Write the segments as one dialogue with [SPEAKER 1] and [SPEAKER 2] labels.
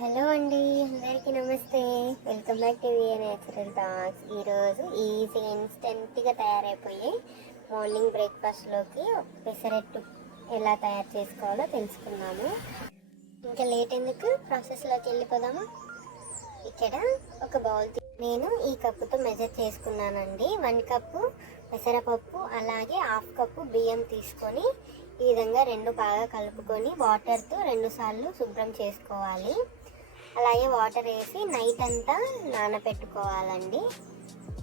[SPEAKER 1] Hello అండి అందరికీ నమస్తే. Welcome back to VA natural thoughts ఈరోజు ఈజీ ఇన్స్టెంట్గా తయారైపోయి మార్నింగ్ బ్రేక్ఫాస్ట్లోకి పెసరట్టు ఎలా తయారు చేసుకోవాలో తెలుసుకున్నాము ఇంకా లేట్ ఎందుకు? ప్రాసెస్లోకి వెళ్ళిపోదాము? ఇక్కడ ఒక బౌల్ నేను ఈ కప్పుతో మెజర్ చేసుకున్నానండి. వన్ కప్పు పెసరపప్పు అలాగే హాఫ్ కప్పు బియ్యం తీసుకొని ఈ విధంగా రెండు బాగా కలుపుకొని వాటర్తో రెండు సార్లు శుభ్రం చేసుకోవాలి. అలాగే వాటర్ వేసి నైట్ అంతా నానబెట్టుకోవాలండి.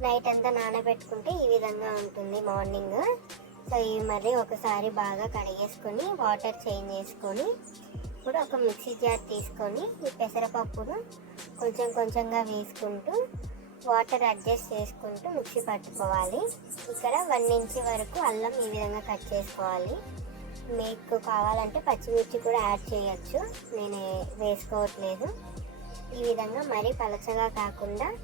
[SPEAKER 1] నైట్ అంతా నానబెట్టుకుంటే ఈ విధంగా ఉంటుంది మార్నింగ్. సో ఇవి మళ్ళీ ఒకసారి బాగా కడిగేసుకొని వాటర్ చేంజ్ చేసుకొని ఇప్పుడు ఒక మిక్సీ జార్ తీసుకొని ఈ పెసరపప్పును కొంచెం కొంచెంగా వేసుకుంటూ వాటర్ అడ్జస్ట్ చేసుకుంటూ మిక్సీ పట్టుకోవాలి. ఇక్కడ వన్ ఇంచ్ వరకు అల్లం ఈ విధంగా కట్ చేసుకోవాలి. మీకు కావాలంటే పచ్చిమిర్చి కూడా యాడ్ చేయొచ్చు. నేను వేసుకోవట్లేదు. ఈ విధంగా మరీ పలచగా కాకుండా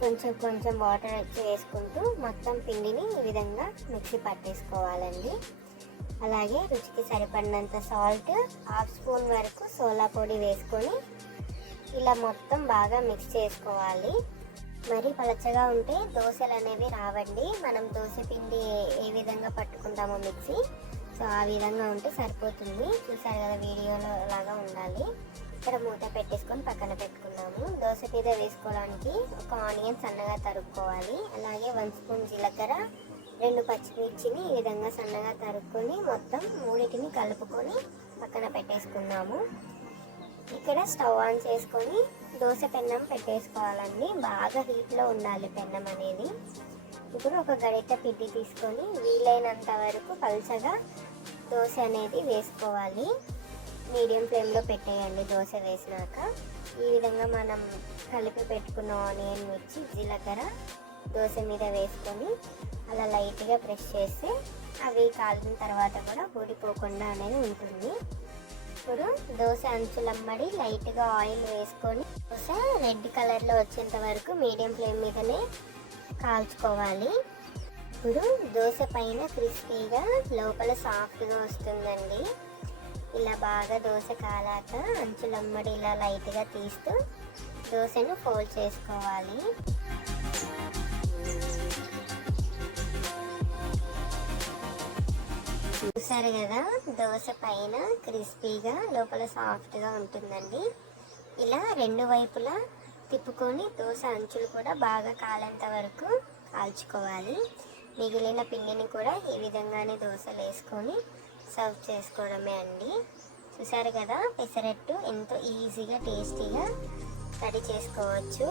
[SPEAKER 1] కొంచెం కొంచెం వాటర్ వచ్చి వేసుకుంటూ మొత్తం పిండిని ఈ విధంగా మిక్సీ పట్టేసుకోవాలండి. అలాగే రుచికి సరిపడినంత సాల్ట్ హాఫ్ స్పూన్ వరకు సోలా పొడి వేసుకొని ఇలా మొత్తం బాగా మిక్స్ చేసుకోవాలి. మరి పలచగా ఉంటే దోశలు అనేవి రావండి. మనం దోశ పిండి ఏ- విధంగా పట్టుకుంటామో మిక్సీ సో ఆ విధంగా ఉంటే సరిపోతుంది. చూసారు కదా వీడియోలో లాగా ఉండాలి. పెట్టేసుకొని పక్కన పెట్టుకున్నాము. దోశ మీద వేసుకోవడానికి ఒక ఆనియన్ సన్నగా తరుక్కోవాలి. అలాగే వన్ స్పూన్ జీలకర్ర రెండు పచ్చిమిర్చిని ఈ విధంగా సన్నగా తరుక్కొని మొత్తం మూడింటిని కలుపుకొని పక్కన పెట్టేసుకున్నాము. ఇక్కడ స్టవ్ ఆన్ చేసుకొని దోశ పెన్నం పెట్టేసుకోవాలండి. బాగా హీట్లో ఉండాలి పెన్నం అనేది. ఇప్పుడు ఒక గడిత పిండి తీసుకొని వీలైనంత వరకు పల్చగా దోశ అనేది వేసుకోవాలి. మీడియం ఫ్లేమ్లో పెట్టేయండి దోశ వేసినాక. ఈ విధంగా మనం కలిపి పెట్టుకున్న ఆనియన్ మిర్చి జీలకర్ర దోశ మీద వేసుకొని అలా లైట్గా ప్రెస్ చేస్తే అవి కాలిన తర్వాత కూడా ఊడిపోకుండా అనేది ఉంటుంది. ఇప్పుడు దోశ అంచులమ్మడి లైట్గా ఆయిల్ వేసుకొని దోశ రెడ్ కలర్లో వచ్చేంత వరకు మీడియం ఫ్లేమ్ మీదనే కాల్చుకోవాలి. ఇప్పుడు దోశ పైన క్రిస్పీగా లోపల సాఫ్ట్గా వస్తుందండి. ఇలా బాగా దోశ కాలాక అంచులమ్మడి ఇలా లైట్గా తీస్తూ దోశను ఫోల్డ్ చేసుకోవాలి. చూసారు కదా? దోశ పైన క్రిస్పీగా లోపల సాఫ్ట్గా ఉంటుందండి. ఇలా రెండు వైపులా తిప్పుకొని దోశ అంచులు కూడా బాగా కాలేంత వరకు కాల్చుకోవాలి. మిగిలిన పిండిని కూడా ఈ విధంగానే దోశలు వేసుకొని సర్వ్ చేసుకోవడమే అండి. చూసారు కదా పెసరట్టు ఎంతో ఈజీగా టేస్టీగా రెడీ చేసుకోవచ్చు.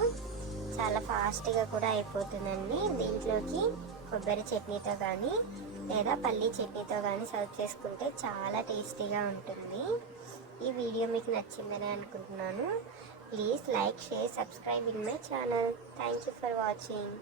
[SPEAKER 1] చాలా ఫాస్ట్గా కూడా అయిపోతుందండి. దీంట్లోకి కొబ్బరి చట్నీతో కానీ లేదా పల్లీ చట్నీతో కానీ సర్వ్ చేసుకుంటే చాలా టేస్టీగా ఉంటుంది. ఈ వీడియో మీకు నచ్చిందని అనుకుంటున్నాను. Please like share subscribe in my channel. Thank you for watching.